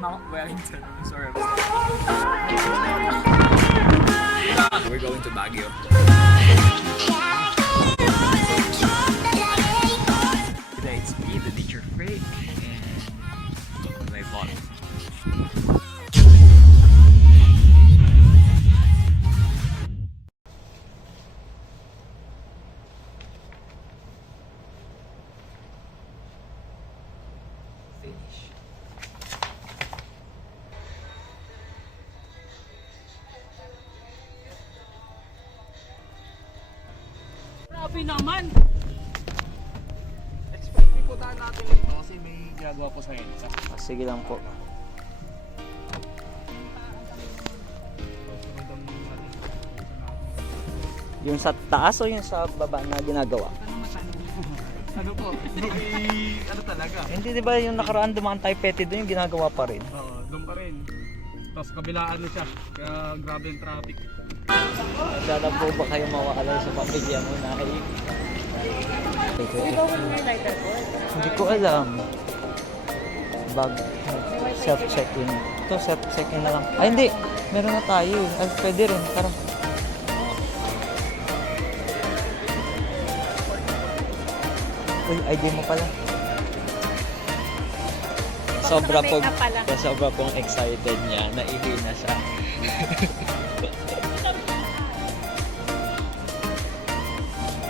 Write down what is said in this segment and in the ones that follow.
Mount Wellington. I'm sorry. We're going to Baguio. Today it's me, the nature freak, and my bot. Finish. Grabe naman! Expecting po tayo natin ito kasi may ginagawa po sa EDSA. Sige lang po. Yung sa taas o yung sa baba na ginagawa? Ano po? Ano talaga? Hindi, di ba yung nakaraan dumaan tayo petty doon yung ginagawa pa rin? Oo, doon pa rin. Tapos kabilaan na siya. Kaya grabe yung traffic. Nagdala po ba kayo mawaalay sa pamilya mo na Ikaw mo may lighter ko. Hindi ko alam. Bag self-check-in. Ito self-check-in na lang. Ay hindi, meron na tayo. Ay pwede rin, tara. Uy, ID mo pala. Sobra pong excited niya. Naihi na siya.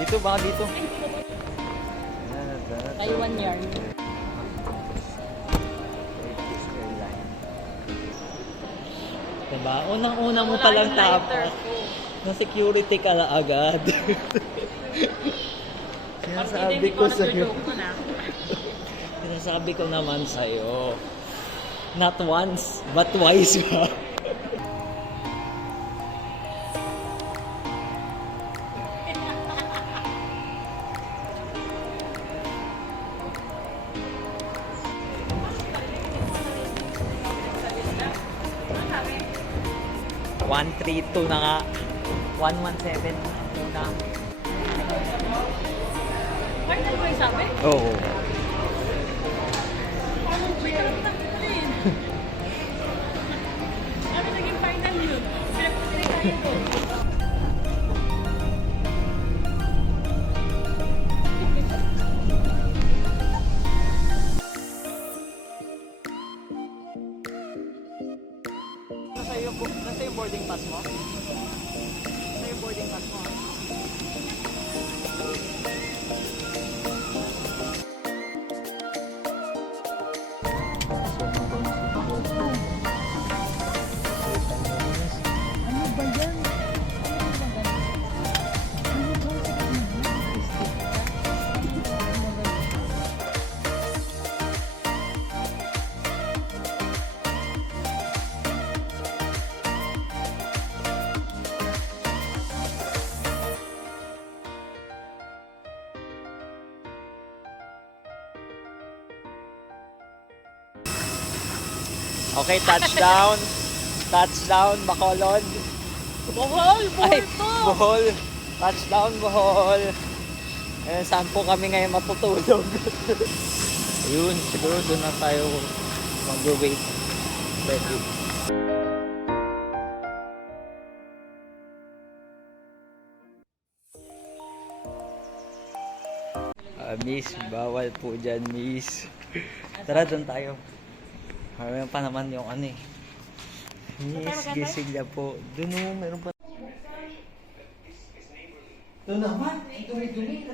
Dito ba? Dito. Taiwan yarn. Diba? Unang-una mo palang tapas. Na security ka na agad. Sinasabi ko sa'yo. Sinasabi ko naman sa'yo. Not once, but twice ba? $132 na nga. 117 na. Final mo yung sabi? Oo. May karapatan ko din. Ano naging final yun? Pinagpapalikahin ko. Nasa yung boarding pass mo? Nasa yung boarding pass mo? Ano ba yan? Okay, touchdown. Touchdown, Bacolod. Bohol! Ay, Bohol to! Bohol. Touchdown, Bohol. Eh, saan po kami ngayon matutulog? Ayun, siguro doon na tayo mag-wait. Ready. Miss, bawal po dyan, miss. Tara, doon tayo. Meron pa naman yung ano eh. Miss, gising na po. Doon o, meron pa. Doon naman, dumi-dumi.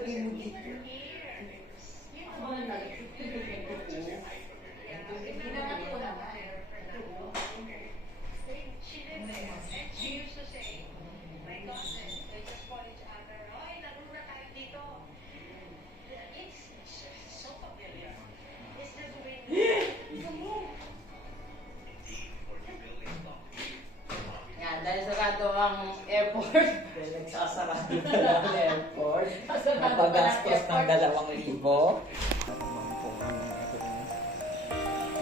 Dahil sarado ang airport. Dahil nagsasarado na lang ang airport. Napagastos ng 2,000. Naman po kami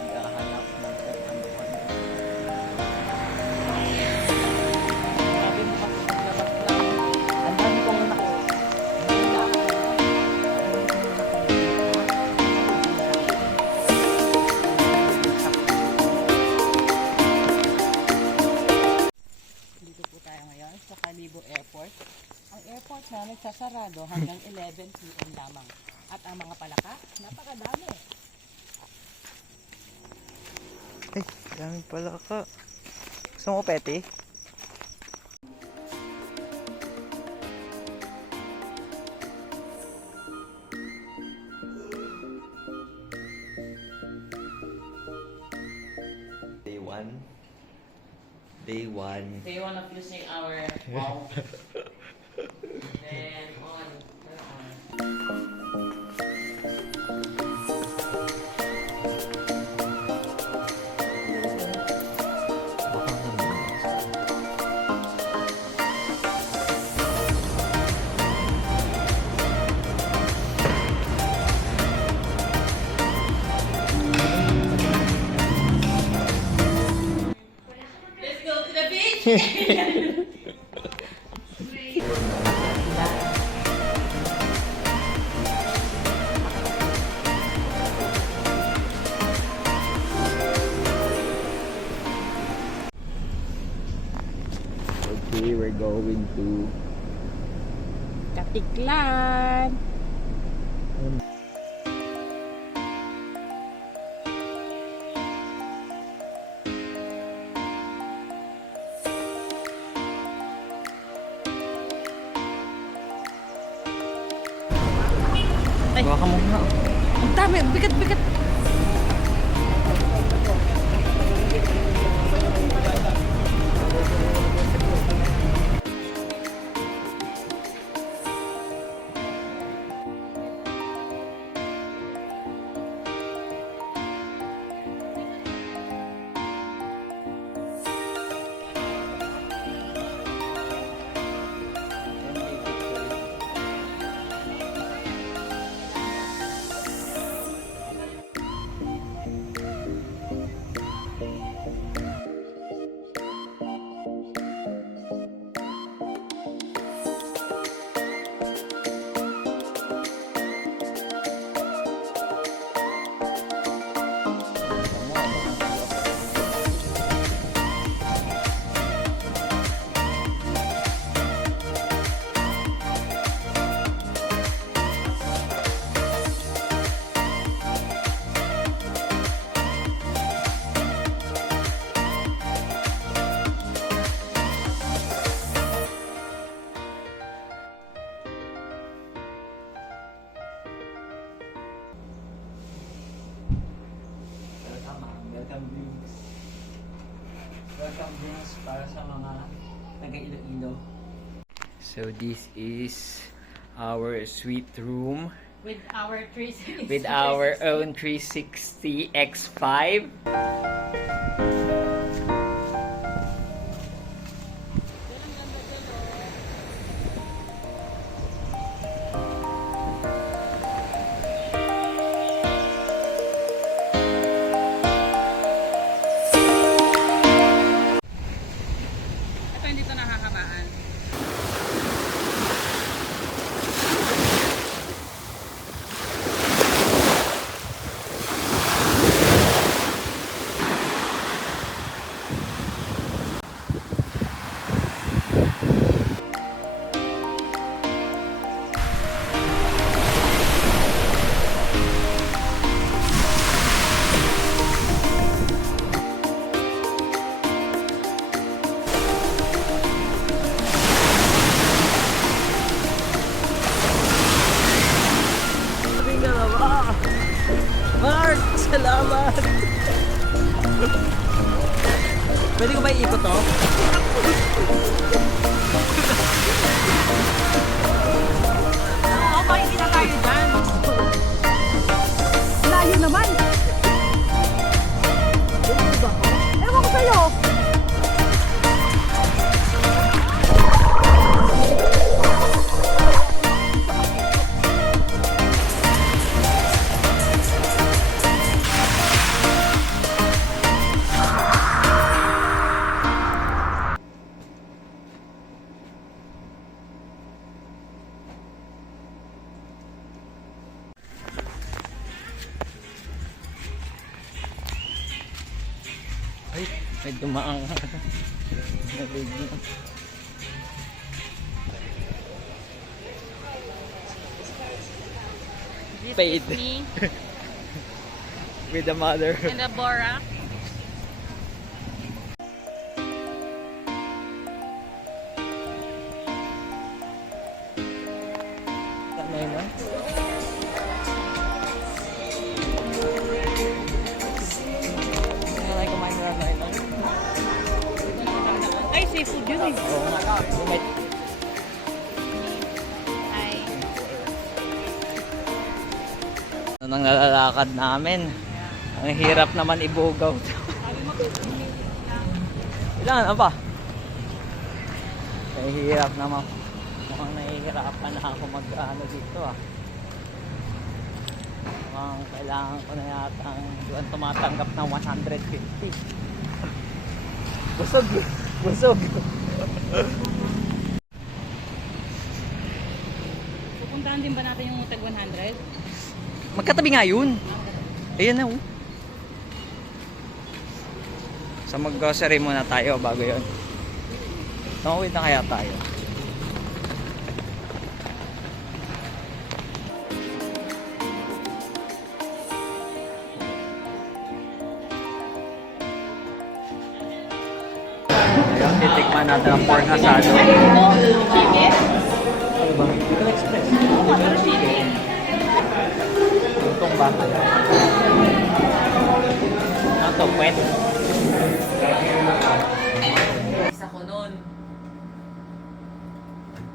naghahanap ng ano. Sabi mo kasi naglabas lang. Ang dami kong anak. ngayon sa Kalibo Airport. Ang airport na nagsasarado hanggang 11 p.m. lamang. At ang mga palaka, napakadami. Ay, dami pala ka. Gusto mo peti? Day 1. Day 1. Day 1 of using our wow. Then on. Let's go to the beach! Okay, we're going to Katiklan! Baka mo nga. Ang dami! Bigat-bigat! Welcome drinks. Welcome drinks para sa mga taga-Iloilo. So this is our suite room With our 360. with our own 360 X5. Ito hindi ito nakakamaan. Mark! Salamat! Pwede ko ba iikot to? Oo, makikita tayo dyan. Layo naman. Ewan ko sa'yo. Ay, may dumaang. paid. Me With the mother. and Bora. Ano yun? Ano kumain na lang ito? Ay, seafood yun eh. Oo nga. May Hi. nang nalalakad namin. Ang hirap naman ibugaw. Ilan ano pa? Nahihirap naman. Mukhang nahihirapan na ako mag-ano dito ah. Mukhang kailangan ko na yata doon tumatanggap ng 150. Busog eh. Busog. Pupuntahan din ba natin yung tag 100? Magkatabi nga yun. Ayan na oh. So mag-grocery muna tayo bago yun. Nakawid na kaya tayo. Ayun, titikman natin ang pork asado. Ano ba? Chicken Express. Lutong ba? Ano to? Pwede? Isa ko nun.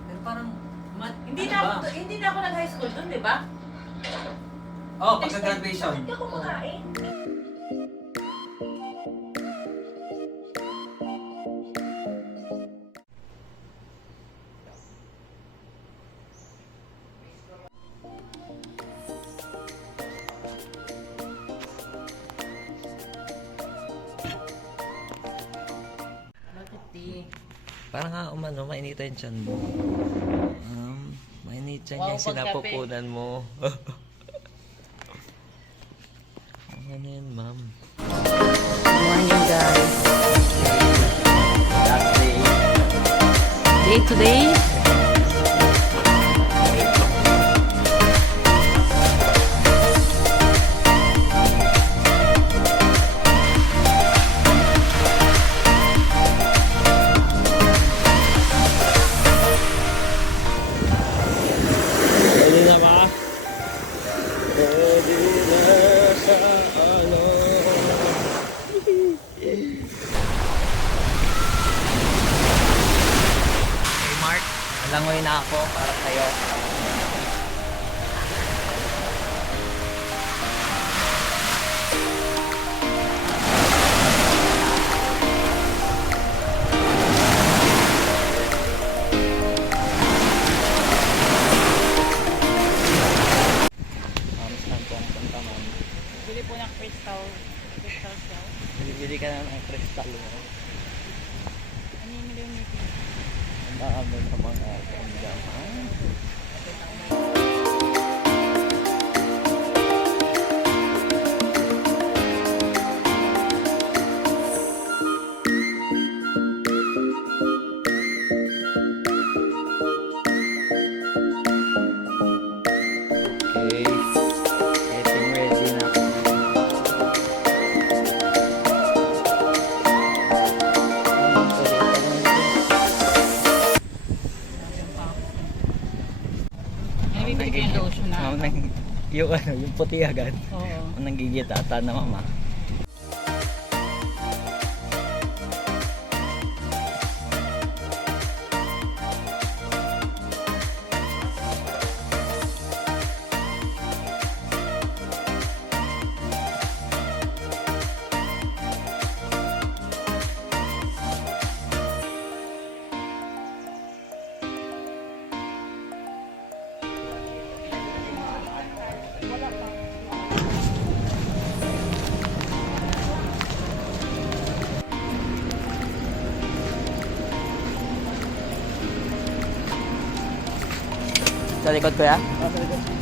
Pero parang Hindi na ako nag-high school doon, di ba? oh, pagka-graduation. Hindi ako kumakain. Parang nga umano, mainit yung tiyan mo. Mainit yan yung pagkape. sinapupunan mo. Ano yun, ma'am? Morning, guys. Last day. Day to day. Pwede na ba? Pwede na sa ano. Hey Mark, alangoy na ako para sa'yo. Saan po ang punta mo? Bili po ng crystal shell. Bili ka na ng crystal mo. Ano yung million nito? Ang dami ng mga kandaman. Okay. Getting ready na ako. Ano bibili ko yung lotion na? Yung ano, yung puti agad. Oo. Ang nanggigit ata na mama. Sa likod ko ya? Sa likod.